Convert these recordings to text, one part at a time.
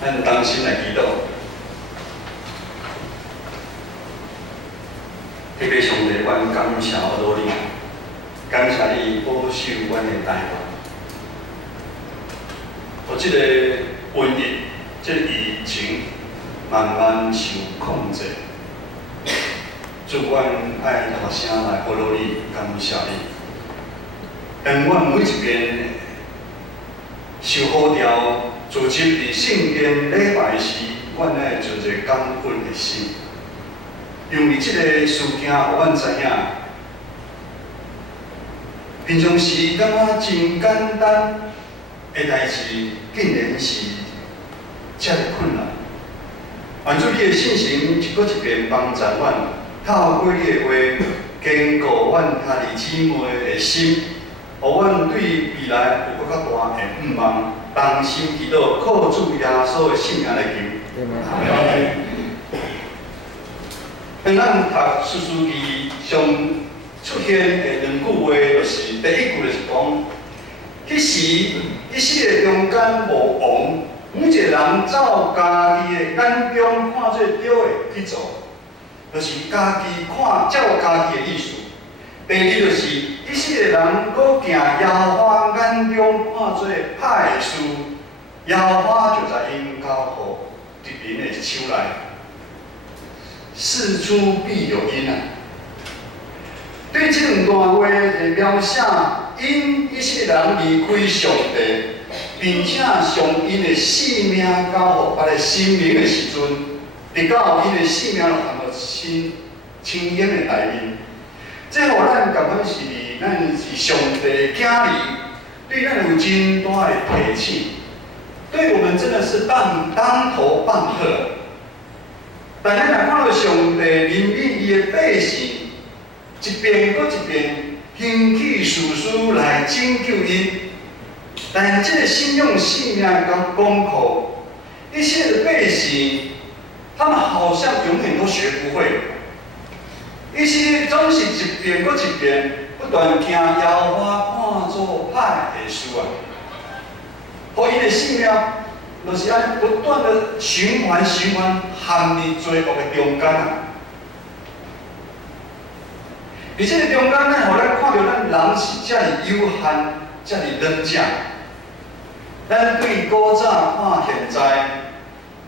咱同心来祈祷，特别上帝，阮感谢我你，感谢你保守阮的台湾，互即个瘟疫、即个疫情慢慢受控制。祝阮爱大声来保护你，感谢你。但阮每一遍受呼召。 组织伫圣殿礼拜时，阮爱做一个感恩的心，因为即个事件，互阮知影，平常时感觉真简单的代志，竟然是遮尔困难。愿主你的信心一个一遍帮助阮，透过你的话，坚固阮兄弟姊妹的心，互阮对未来有更较大的盼望。 同心祈祷，靠主耶稣的圣名来求。当咱读士师记上出现的两句话，就是第一句就是讲，迄时以色列中间无王，每一个人照家己的眼中看做对的去做，就是家己看照家己的意思。第二就是以色列人搁行耶和华眼中看做歹的事，耶和华就在因交互敌人的手内。事出必有因啊！对这两段话的描写，因以色列人离开上帝，并且将因的性命交互别个生命的时阵，直到因的性命落含到深渊的内面。 这互咱感觉是咱是上帝的子儿，对咱有真大的提醒，对我们真的是当头棒喝。但咱若看到上帝怜悯伊的百姓，一遍搁一遍兴起士师来拯救因，但这个信仰性命跟功课，一些的百姓，他们好像永远都学不会。 伊是总是一遍搁一遍，不断听耶和华看作歹的事啊，互伊的性命就是安不断的循环，陷入罪恶的中间啊。而这个中间，咱互咱看到咱人是遮尔有限，遮尔软弱。咱对古早看现在，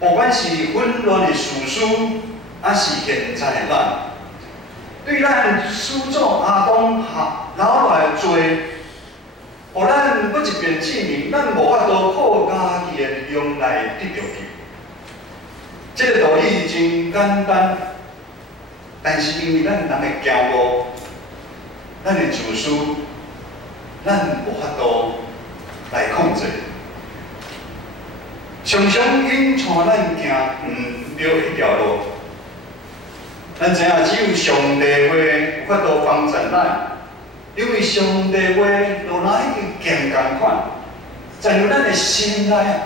不管是混乱的事实，还是现在的咱。 对咱始祖阿公留落来的罪，互咱搁一遍证明，咱无法度靠家己的力量来得到去。这个道理真简单，但是因为咱人的骄傲，咱的自私，咱无法度来控制，常常引带咱行对迄条路。 咱知影，只有上帝话有法度帮助咱，因为上帝话落来已经健共款，在入咱的心内啊。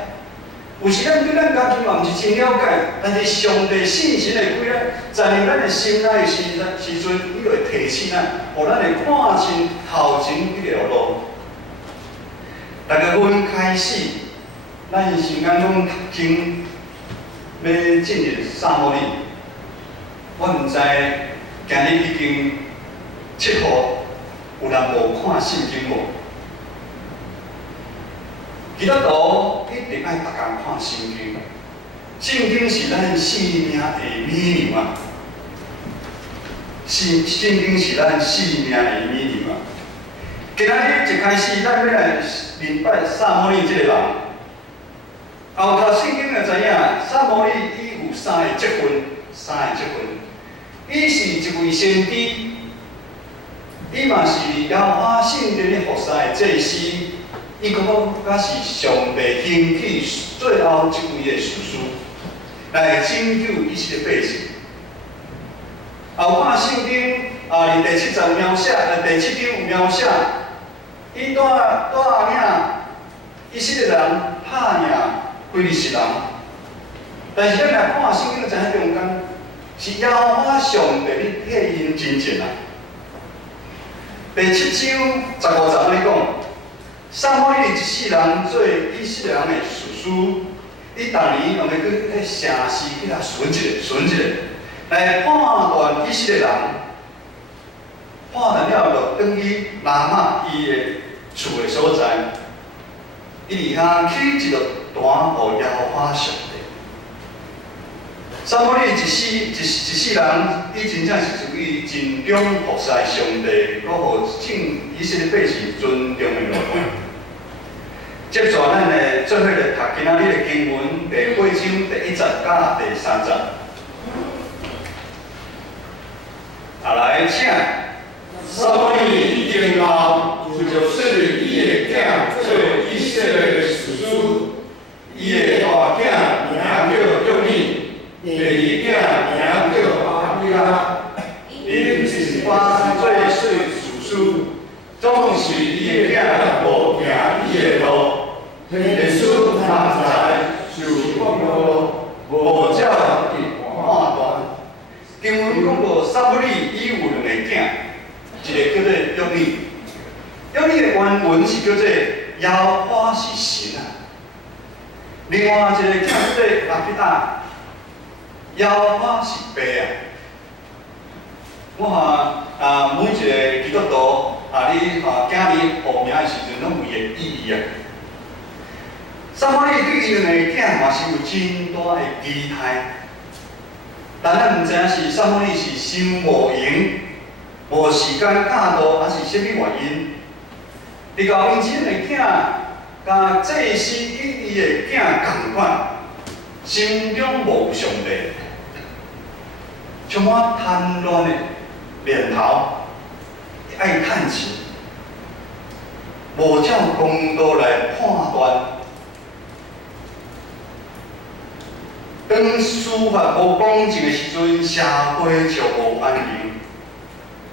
有时咱对咱家己嘛毋是真了解，但是上帝信心的规律，在入咱的心内的时阵，伊就会提醒咱，互咱会看清头前迄条路。大家阮开始，咱先讲讲经要进入撒母耳。 我毋知今日已经7号，有人无看圣经无？基督徒一定爱逐工看圣经。圣经是咱生命的美粮啊！圣经是咱生命的美粮啊！今仔日一开始，咱要来明白撒母耳这个人。后头圣经就知影，撒母耳伊有3个职分。 伊是一位先知，伊嘛是耶和华圣殿的服侍的祭司，伊阁是上帝兴起最后一位的士师，来拯救以色列百姓。后看圣经伫第7章描写，第7章有描写，伊带领以色列人拍赢非利士人，但是咱来看圣经，知影中间。 是耶和华上帝的替因真正啊！第7章15节安尼讲，撒母耳一世人做以色列人的士师，你逐年用要去迄城市去甲巡一个，来判断伊即个人，判断了就转去拿嘛伊的厝的所在，伊伫遐起一个单互耶和华上帝。撒母耳一世人，伊真正是属于尽忠服侍上帝，搁互正以色列百姓尊重的路段。接着，咱来做伙来读今仔日的经文，第8章第1节到第3节。来，请。撒母耳一定后，就使伊的囝做以色列的士师，伊的大囝名叫约尼，第二囝名叫阿比拉，因是把做士师，总是伊的囝无行伊的路。历史通才受放路，无照去判断。经文讲过，撒母耳伊有2个囝，一个叫做约尼。约尼的原文是叫做耶和华是神啊。另外一个囝叫做阿比亚，耶和华是爸啊。我每一个基督徒你囝儿报名的时阵，拢有伊的意义啊。撒母耳对伊2个囝嘛是有真大的期待，但咱毋知影是撒母耳是伤无闲、无时间教导，还是甚物原因？伫到因即2个囝甲祭司伊的囝共款，心中无上帝，充满贪恋的念头，爱趁钱，无照公道来判断。当司法无公正的时阵，社会就无安宁，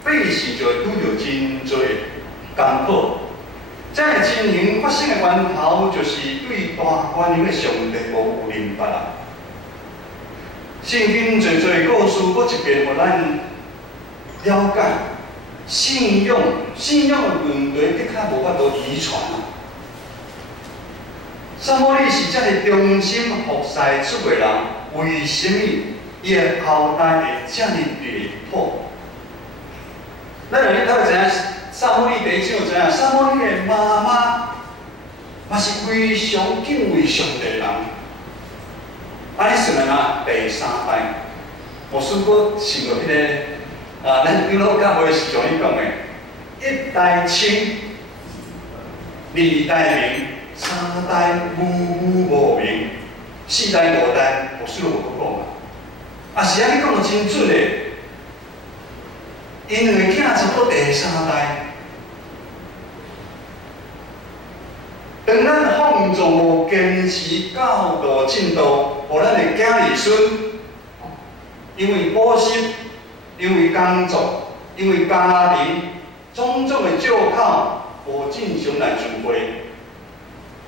百姓就会拄着真多艰苦。这样的情形发生的源头，就是对大权能的上帝无有明白啦。圣经侪侪故事，搁一遍互咱了解信仰的问题，的确无法度遗传啊。撒母耳是遮个忠心服侍出的人，为什么伊的后代会遮尔离谱？咱若你知影撒母耳第1章就知影，撒母耳的妈妈嘛是非常敬畏上帝的人。你算下第3代，我算过想到迄个咱长老教会是像你讲的，1代清，2代明。3代无明，4代5代，我虽然无讲啊，是安尼讲得真准的。因2个囝差不多第3代，当咱放纵无坚持教导进度，互咱的囝儿孙，因为补习，因为工作，因为家庭种种的借口，无正常来聚会。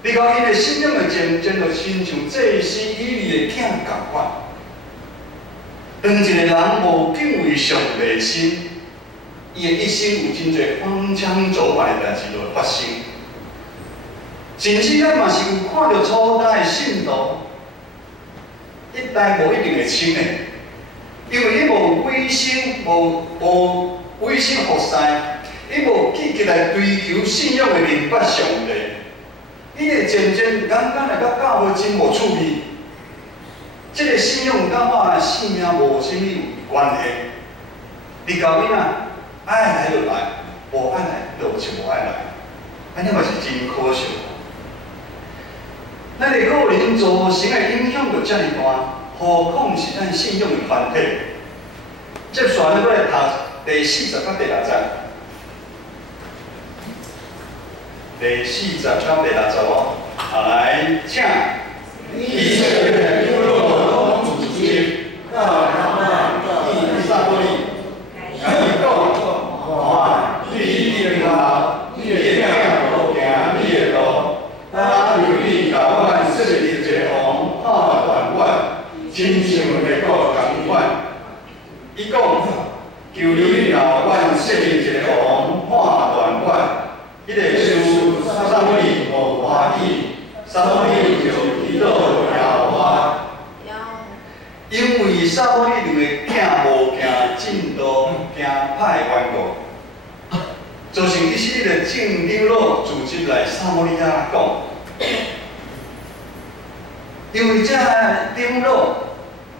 你讲伊的信仰的渐渐就亲像祭司以利的囝共款。当一个人无敬畏上帝的心，伊的一生有真侪荒腔走板的代志就会发生。甚至咱嘛是有看到初代的信徒，1代无一定会清的，因为伊无委身，无委身服侍，伊无积极来追求信仰的明白上帝。伊会渐渐感觉来甲教会真无趣味，即个信仰甲我的性命无啥物关系。你到囡仔爱来就来，无爱来就无爱来，安尼嘛是真可惜。咱的个人造成的影响就遮尔大，何况是咱信仰的团体。接下来，我来读第40到第6节。第40到第6节哦，来，请。以色列部落总主席到他们撒母耳，一共第一年后，你的囝无行你的路，他由你甲阮设立一个王拍断阮，亲像那个共款。伊讲，求你甲阮设立一个王拍断阮。迄个事撒母耳无欢喜，撒母耳就祈祷耶和撒母耳两个囝无行正道，行歹缘故，造成以色列的正长老组织来撒母耳仔讲，因为这长老，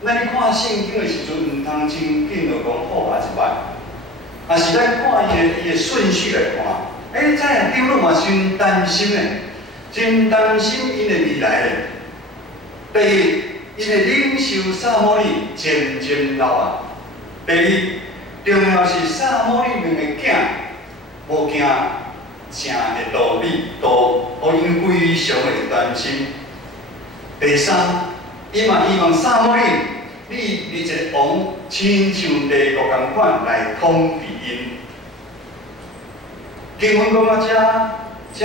咱咧看圣经的时阵，唔通真紧就讲好歹一摆，啊是咱看伊的顺序来看，这长老嘛真担心的，真担心因的未来的。第一，因的领袖撒母耳渐渐老啊；第二，重要是撒母耳两个囝无行正的道理，互因非常的担心。第三，伊嘛希望撒母耳你立一个王，亲像帝国共款来统治因。经文讲到这个长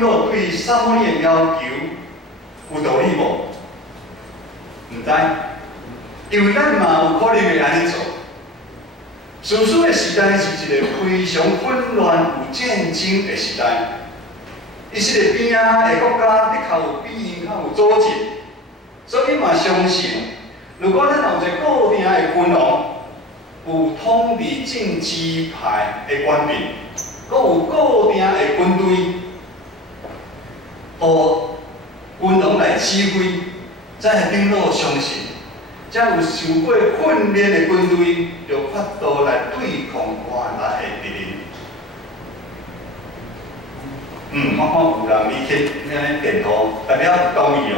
老对撒母耳的要求有道理无？唔知，因为咱嘛有可能会安尼做。史书的时代是一个非常混乱、有战争的时代。以色列边仔的国家的确有比因较有组织，所以嘛相信，如果咱有一个固定的君王，有统治政治派的官兵，佮有固定的军队，互君王来指挥。这长老相信，这有受过训练的军队，就法度来对抗外来的敌人。我看有人你去安尼电图，代表同意哦。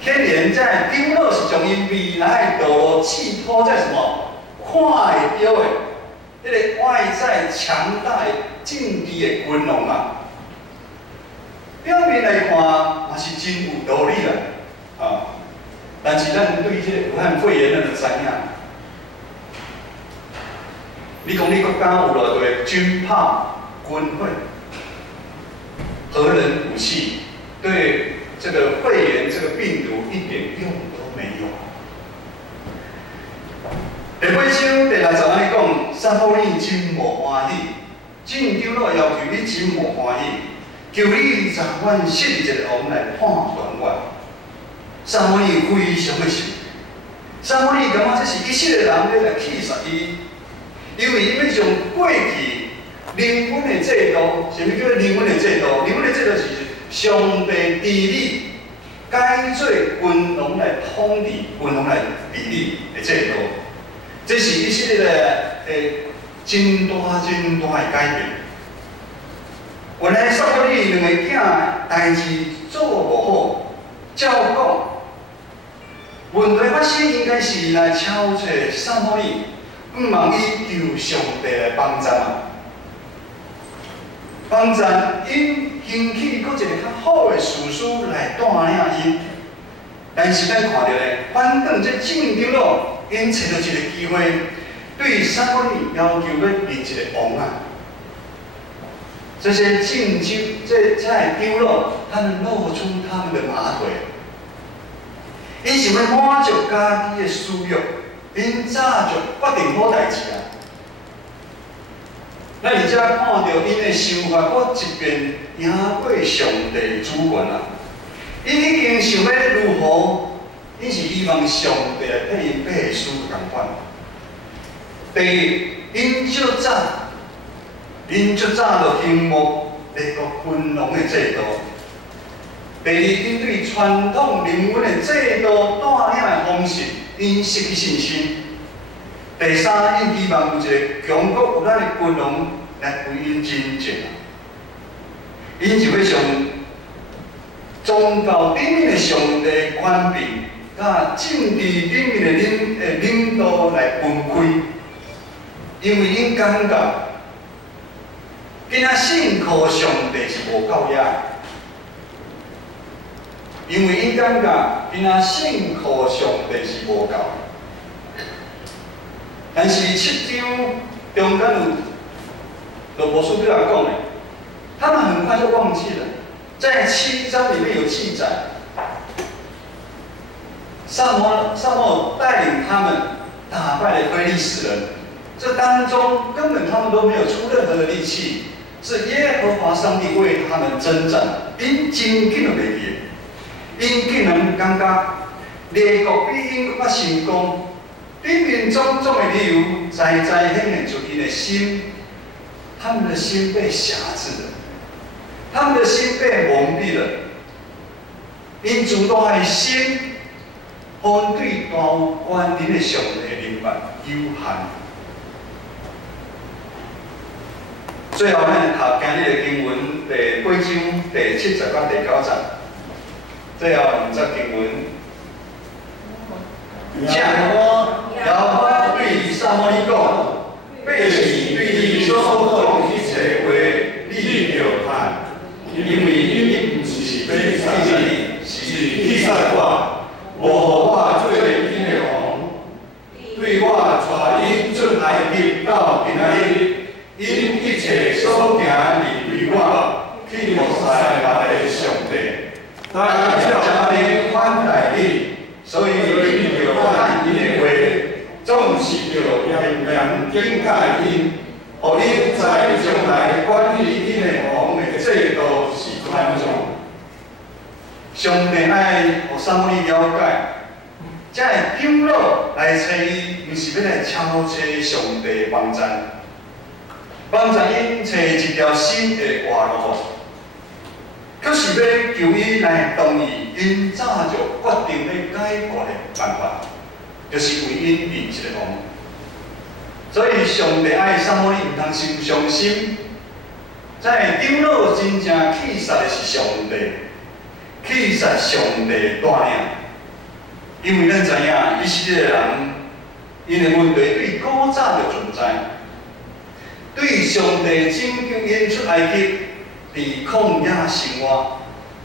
显然，这长老是将伊未来的道路寄托在什么？看会到的，迄个外在强大的政治的君王啊。表面来看，嘛是真有道理啦，但是咱对这个武汉肺炎咱就知影，你讲你国家有偌多军炮、军火、核能武器，对这个肺炎这个病毒一点用都没有。第八章第60节讲，撒母耳真无欢喜，正长老要求你真无欢喜。求你掌管设立一个王来判断我。撒母耳非常的生气，撒母耳感觉这是以色列人要来气杀伊，因为伊要将过去灵魂的制度，什么叫灵魂的制度？灵魂的制度是上帝治理，改做君王来统治、君王来治理的制度。这是以色列的真大的改变。原来撒母耳两个囝代志做无好，照讲，问题发生应该是来敲找撒母耳，不望伊求上帝来帮助啊。帮助因兴起搁一个较好的事实来带领因，但是咱看到咧，反正这正长老因找到一个机会，对撒母耳要求要立一个王啊。这些进军在长老，他们露出他们的马腿，因想要满足家己的私欲，因早就决定好代志啊。咱而家看到因的想法，我一遍赢过上帝主权啊！因已经想要如何，因是希望上帝来替因背书同款。第一，因较早就兴慕帝国君王的制度；第二，因对传统人文的制度带领的方式，因失去信心；第三，因希望有一个强国有咱的君王来为因真正，因就要从宗教顶面的上帝权柄，甲政治顶面的领导来分开，因为因感觉。今仔信靠上帝是无够野，因为因感觉今仔信靠上帝是无够。但是7章中间有罗伯书对他讲的，他们很快就忘记了，在7章里面有记载，撒母耳带领他们打败了非利士人，这当中根本他们都没有出任何的力气。是耶和华上帝为他们征战，因真紧就袂记，因竟然感觉列国比因更较成功，林林总总的理由，在显现出因的心，他们的心被辖制了，他们的心被蒙蔽了，因主动的心，反对大有关联的上帝的明白有限。最后呢，读今日的经文第8章第70到第9节，最后2节经文。这样，耶和华对撒母耳讲：“背起对你所讲一切话，你着看，因为你不是背杀你，是去杀我，无互我做因的王。对我带因出埃及到今仔日，因一切所行离为我，去服侍别个上帝，他叫你款待你。” 所以你着看因的话，总是着严严警戒因，互你在将来管理因的王的制度是怎样。上帝爱互撒母耳了解，这个长老来找伊，毋是要来敲找上帝的帮助，帮助因找一条新的活路。 可是要求伊来同意，因早就决定要解决的办法，就是为因立一个王。所以上帝爱撒母耳毋通伤伤心，这长老真正气杀的是上帝，气杀上帝的带领。因为咱知影以色列人，因的问题对古早就存在，对上帝拯救因出埃及。 伫旷野生活，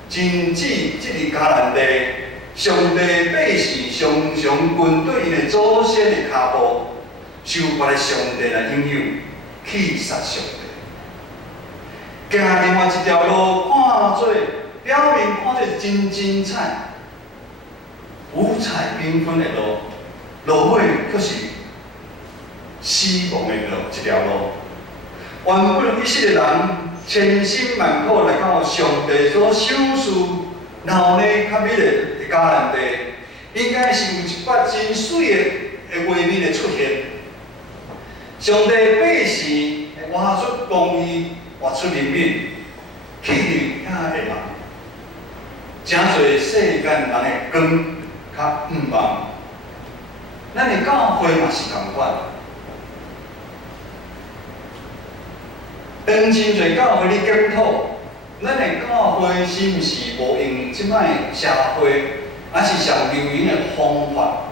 真指即个迦南地，上帝百姓常常跟对因的祖先的脚步，受别个上帝来影响，气杀上帝。行另外一条路，看做表面看做真精彩、五彩缤纷的路，落尾却是死亡的路一条路。原本以色列人。 千辛万苦来到上帝所赏赐，然后呢，较美丽的迦南地，应该是有一幅真水的画面的出现。上帝百姓会活出公义，活出人民，去离遐个人，真侪世间人的光较毋茫。咱的教会嘛是同款。 当真侪教会咧检讨，咱的教会是毋是无用即摆社会，还是上流行的方法、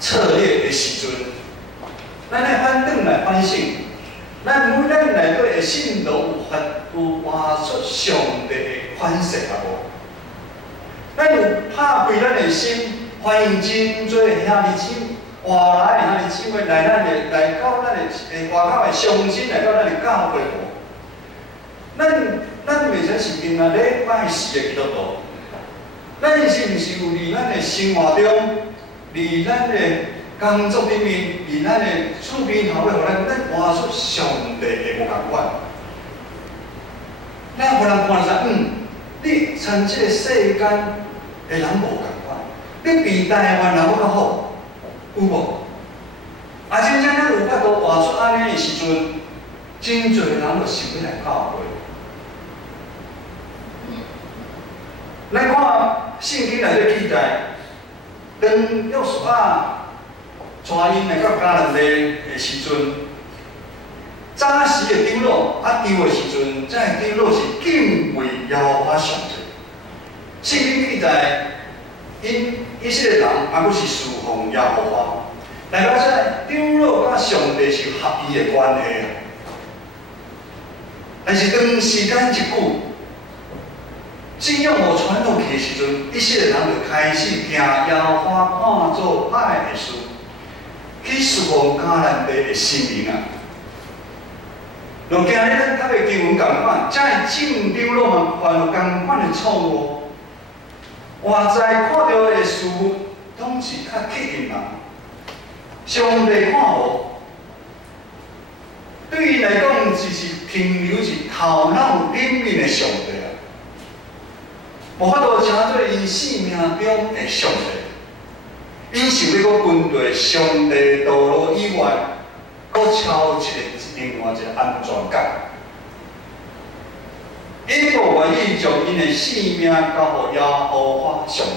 策略的时阵，咱来反转来反省，咱内底会信徒有活出上帝的款式啊无？咱有拍开咱的心，欢迎真多兄弟姊妹。 外来的兄弟姊妹来到咱的外口的乡亲来到咱的教会无？咱袂使是定啊礼拜四的基督徒，咱是毋是有伫咱的生活中，伫咱的工作里面，伫咱的厝边头尾，互咱活出上帝的无共款？咱互人看出你参即个世间的人无共款，你比台湾人要较好。 有无？啊，真正咱有法度活出安尼的时阵，真侪人就想要来教会。咱看圣经内底记载，当约书亚带因来到迦南地的时阵，早时的长老丢的时阵，这长老是敬畏耶和华上帝。圣经记载。 因以色列人还阁是侍奉耶和华，来到这长老甲上帝是合意的关系啊。但是当时间一久，信仰无传落去的时阵，以色列人就开始行耶和华看作歹的事，去侍奉迦南地的神明啊。就今日咱读的经文共款，这正长老嘛犯了共款的错误。 外在看到的事物，拢是较吸引人。上帝看无，对伊来讲，只是停留是头脑里面的上帝啊。无法度称做因生命中的上帝。因想要搁跟对上帝道路以外，搁超另外一个安全感。因无愿意将因的性命交予耶和华上帝。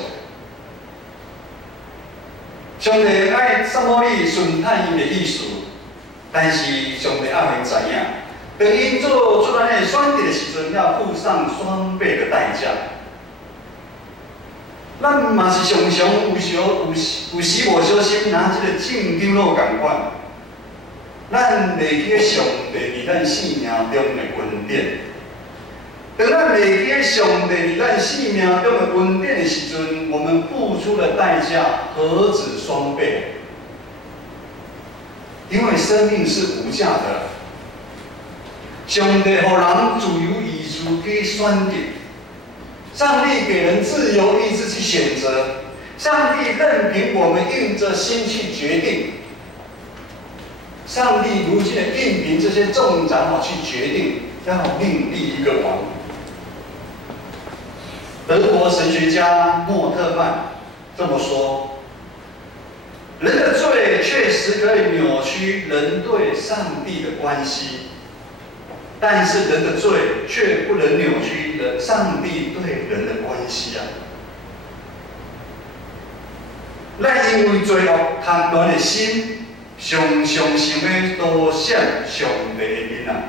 上帝爱撒母耳顺探因的意思，但是上帝爱因知影，当因做出咱的选择的时阵，要付上双倍的代价。咱嘛是常常有时无小心拿这个正丢路共款，咱袂记上帝伫咱生命中的恩典。当咱袂记上帝伫咱生命中的恩典的时阵，我们付出的代价何止双倍？因为生命是无价的，上帝互人自由意志去选择。上帝给人自由意志去选择，上帝任凭我们硬着心去决定。上帝如今的任凭这些众长老去决定，要另立一个王。德国神学家莫特曼这么说：人的罪确实可以扭曲人对上帝的关系。但是人的罪却不能扭曲了上帝对人的关系啊！咱因为罪恶贪婪的心，常常想要多想上帝的面啊。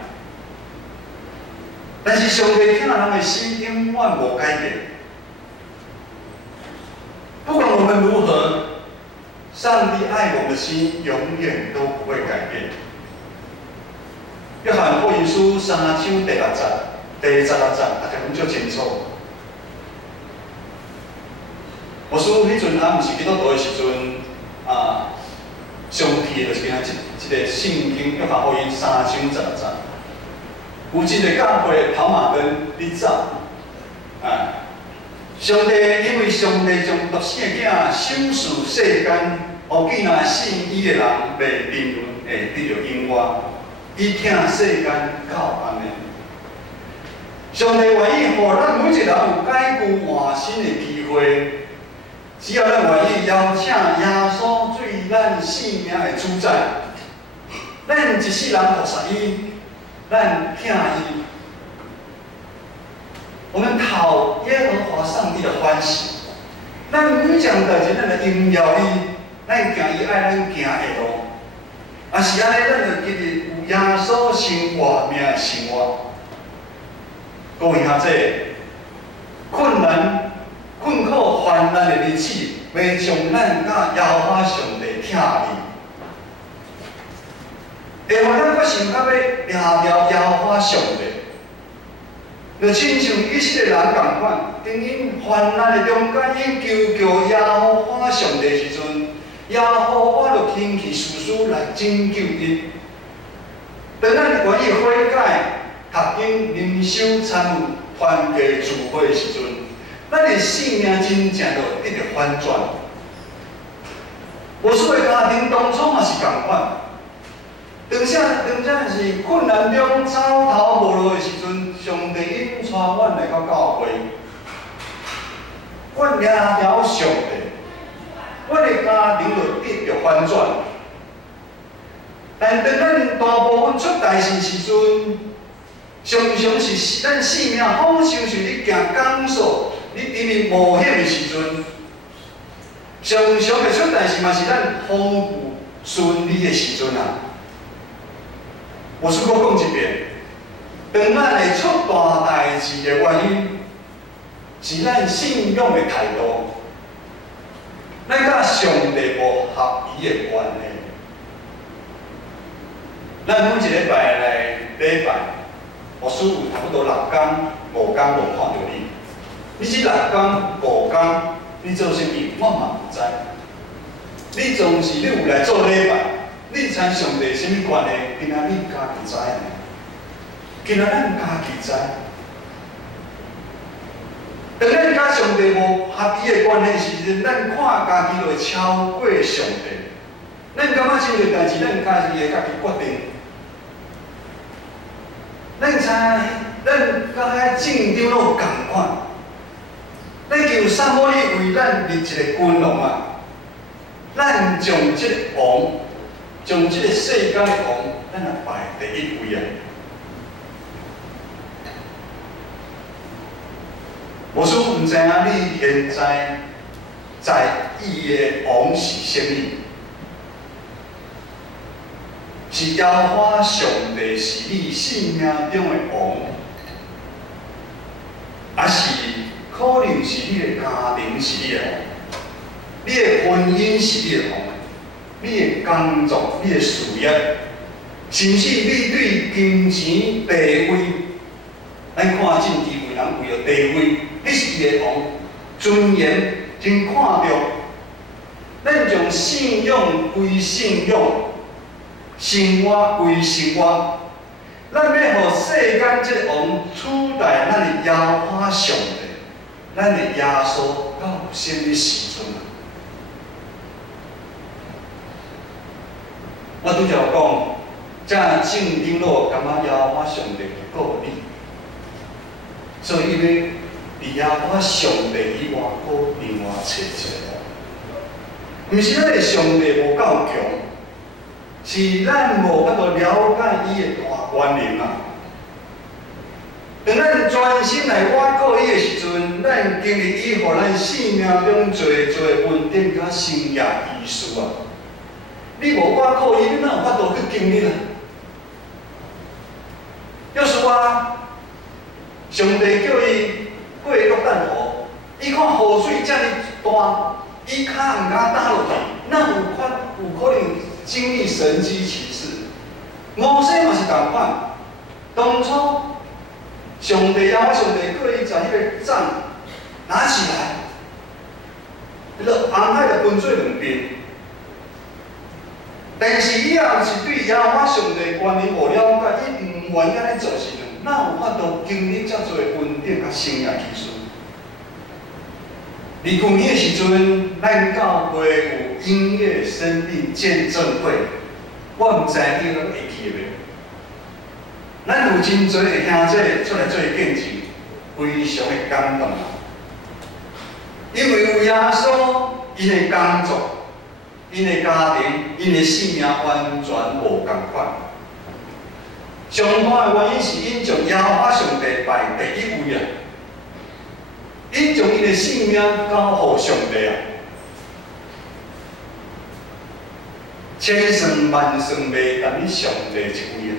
但是上帝听人的心永远无改变。不管我们如何，上帝爱我们的心永远都不会改变。约翰福音书3章第16章，大家拢足清楚。我说迄阵还毋是基督徒的时阵，上去的就是今一个圣经约翰福音3章16章，有一个教会跑马灯咧走，上帝因为上帝将独生的囝赏赐世间，互既然信伊的人袂定论会得到永远。伊听世间到安尼，上帝愿意互咱每一人有改旧换新的机会，只要咱愿意邀请耶稣做咱生命的主宰，咱一世人服侍伊，咱听伊，我们讨耶和华上帝的欢喜，咱每件代志咱来荣耀伊，咱行伊爱咱行的路。啊是安尼，咱就记得有耶稣生活命的生活。各位兄姐，困难、困苦、患难的日子，要将咱甲耶和华上帝疼你，会互咱搁想到要抓牢耶和华上帝，就亲像以色列人共款，当因患难的中间，因求耶和华上帝的时阵。耶和华就兴起士师来拯救伊。当咱愿意悔改、读经、灵修、参与团契聚会的时阵，咱的生命真正就得到反转。我所的家庭当初嘛是共款，当时是困难中走投无路的时阵，上帝引带阮来到教会，阮抓牢上帝。阮的家庭就得到反转，但当咱大部分出代志时阵，常常是咱生命好像是你行钢索、你伫面冒险的时阵，常常的出代志嘛是咱丰富顺利的时阵啊。我是搁讲一遍，当咱会出大代志的原因，是咱信仰的态度。咱甲上帝无合宜的关系。咱每一礼拜来礼拜，牧师有差不多6天、5天无看到你。你这6天、5天，你做啥物？我嘛毋知。你总是你有来做礼拜，你参上帝什么关系？今仔你家己知呢？今仔咱家己知。当咱甲上帝无合宜的关系时，咱看家己就会超过上帝。咱感觉真侪代志，咱家己会家己决定。咱知，咱甲迄正常路共款。咱求萨摩利为咱立一个君王啊！咱将这个王，将这个世间的王，咱来排第一位啊！无须毋知影你现在在意的王是啥物？是耶和华上帝是你生命中的王，还是可能是你的家庭是你的王，你的婚姻是你的王，你的工作、你的事业，甚至你对金钱、地位，咱看政治为人为了地位，迄是伊的王，尊严真看重。咱将信仰归信仰。生活归生活，咱要互世间这个王取代咱的耶和华上帝，咱的耶稣到什么时阵啊？我拄则有讲，这圣经路感觉耶和华上帝顾你，所以要伫耶和华上帝以外，搁另外找一个，毋是咱的上帝无够强。是咱无法度了解伊的大原能啊！当咱专心来挖靠伊的时阵，咱经历伊，互咱生命中最最稳定甲生涯意思啊！你无挖靠伊，你哪有法度去经历啊？要是我上帝叫伊过约旦河，伊看河水遮尔大，伊脚毋敢踏落去，哪有可能？经历神迹奇事，摩西嘛是同款。当初上帝要上帝叫伊在迄个杖拿起来，迄个红海就分做两边。但是伊也毋是对耶和华上帝观念无了解，伊毋愿意安尼做时阵，哪有法度经历遮侪稳定甲生涯技术？离去年的时阵，咱教会有音乐生命见证会，我毋知你拢会去袂？咱有真侪的兄弟出来做见证，非常的感动啊！因为有耶稣，因的工作、因的家庭、因的生命完全无共款。上大的原因是因将耶和华上帝排第一位啊！因将伊的性命交互上帝啊，千算万算袂达你上帝一位啊。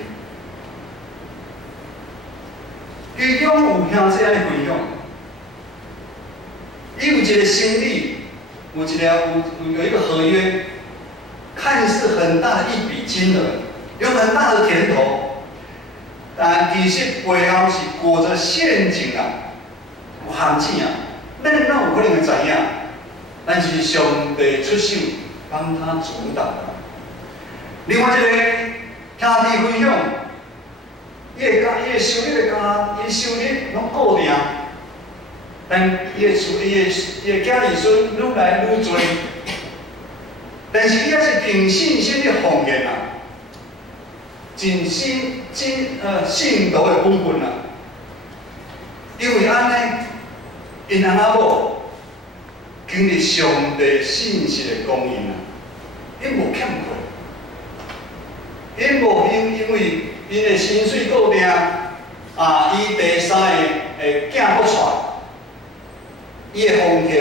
其中有兄弟安尼分享，伊有一个生意，有一个合约，看似很大的一笔金额，有很大的甜头，但其实背后是裹着陷阱啊。有陷阱啊！咱哪有可能会知影？但是上帝出手帮他阻挡。另外一个兄弟分享，伊的收入拢固定，但伊的囝儿孙愈来愈多，但是伊也是凭信心的奉献啊，尽信道的本分啊，因为安尼。因阿某经历上帝信息的供应啊，因无欠亏，因无因为因的薪水固定啊，伊第三个囝搁娶，伊的奉献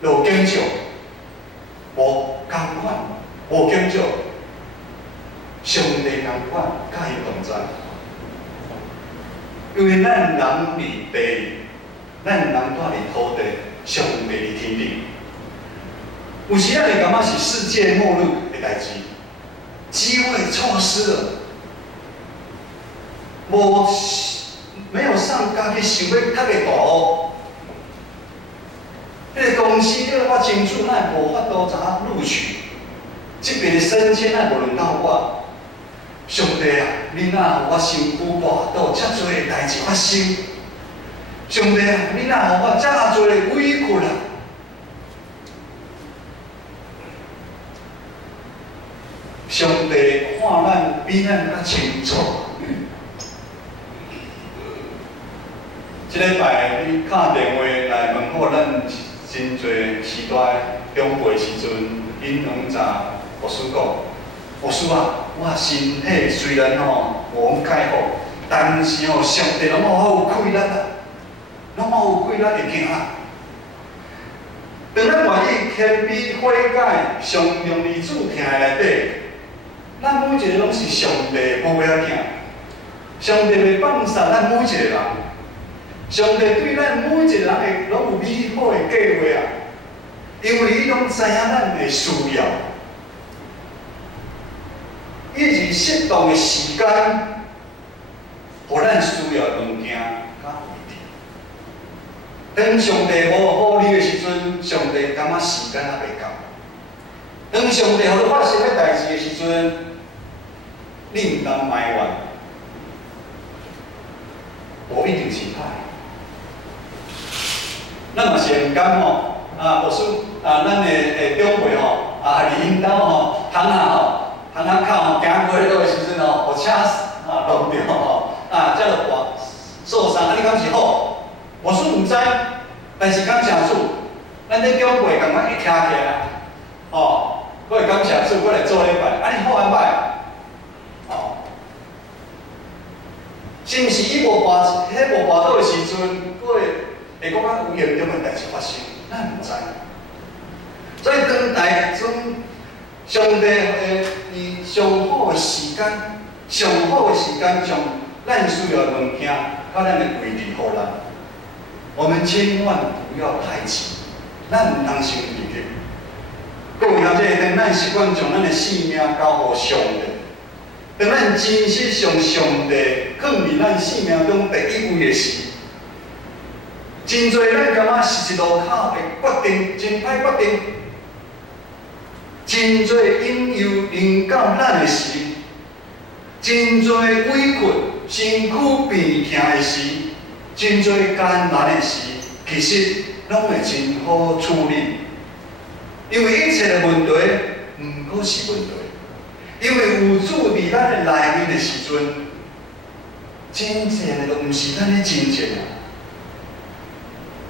就减少，无共款，无减少，上帝共款，甲伊同在，因为咱人伫地。咱人住伫土地，上帝伫天顶。有时咱会感觉是世界末日的代志，机会错失了，没有上家去想要较个大学，迄个公司叫我清楚，咱无法度查录取，这边的升迁咱无轮到我。上帝啊，你哪互我身躯跋倒，遮多的代志发生？上帝啊，你哪互我遮多的委屈啊？上帝看咱比咱较清楚。即礼拜你打电话来问候咱真侪时代长辈时阵，因两查牧师讲，牧师啊，我身体虽然无介好，但是上帝拢好有气力啊，拢好有气力会行啊。当咱愿意谦卑悔改，上用离主听的内底，咱每一个拢是上帝无要听，上帝袂放杀咱每一个人，上帝对咱每一个人会拢有美好的计划啊，因为伊拢知影咱的需要，伊是适当的时间，互咱需要的物件较有一定。当上帝无好你的时阵，上帝感觉时间还袂够；当上帝互你发生个代志的时阵，你唔当埋怨，无一定是歹。咱嘛是唔甘牧师咱的长辈离因兜行下靠行过迄个时阵互车弄着才落受伤，你敢是好？牧师唔知，但是感谢主，咱这长辈共阮一听起来，我会感谢主，我来做礼拜，你好安排，是毋是伊无跋倒的时阵，我会讲有严重的代志发生，咱唔知。所以当上帝以上好的时间，将咱需要的物件，甲咱的位置互咱。我们千万不要排斥，咱唔通伤离去。各位兄弟，当咱习惯将咱的性命交互上帝，当咱真实上上帝放伫咱性命中第一位的时，真侪咱感觉是一路口的决定，真歹决定。真侪引诱临到咱的时，真侪委屈、身躯病痛的时，真侪艰难的时，其实拢会真好处理。因为一切的问题，毋过是问题。因为有主伫咱的内面的时阵，真正的都毋是咱的真正啊。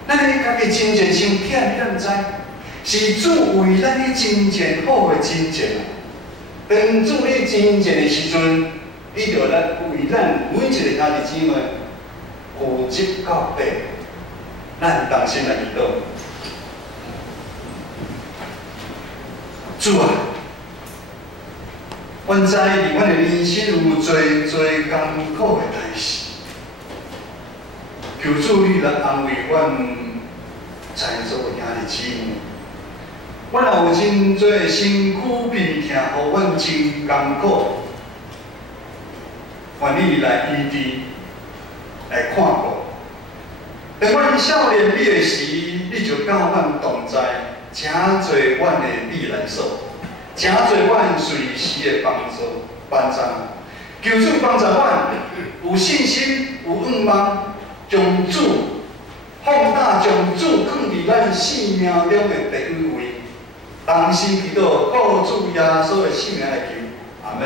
咱的家己真正伤忝，你敢知？是主为咱的真正好的真正啊！当主你真正的时阵，伊就为咱每一个兄弟姊妹负责到底。咱同心来祈祷，主啊，阮知伫阮的人生有侪艰苦的代志，求主你来安慰阮在座的兄弟姊妹。阮也有真侪身躯病痛，互阮真艰苦，愿你来医治，来看顾。当阮少年你的时，你就教阮同在，诚侪阮的避难所，诚侪阮随时的帮助。求主帮助阮有信心，有愿望，将主放大，将主放伫咱生命中的第一位。同心祈祷，靠主耶稣的圣名来求，阿门。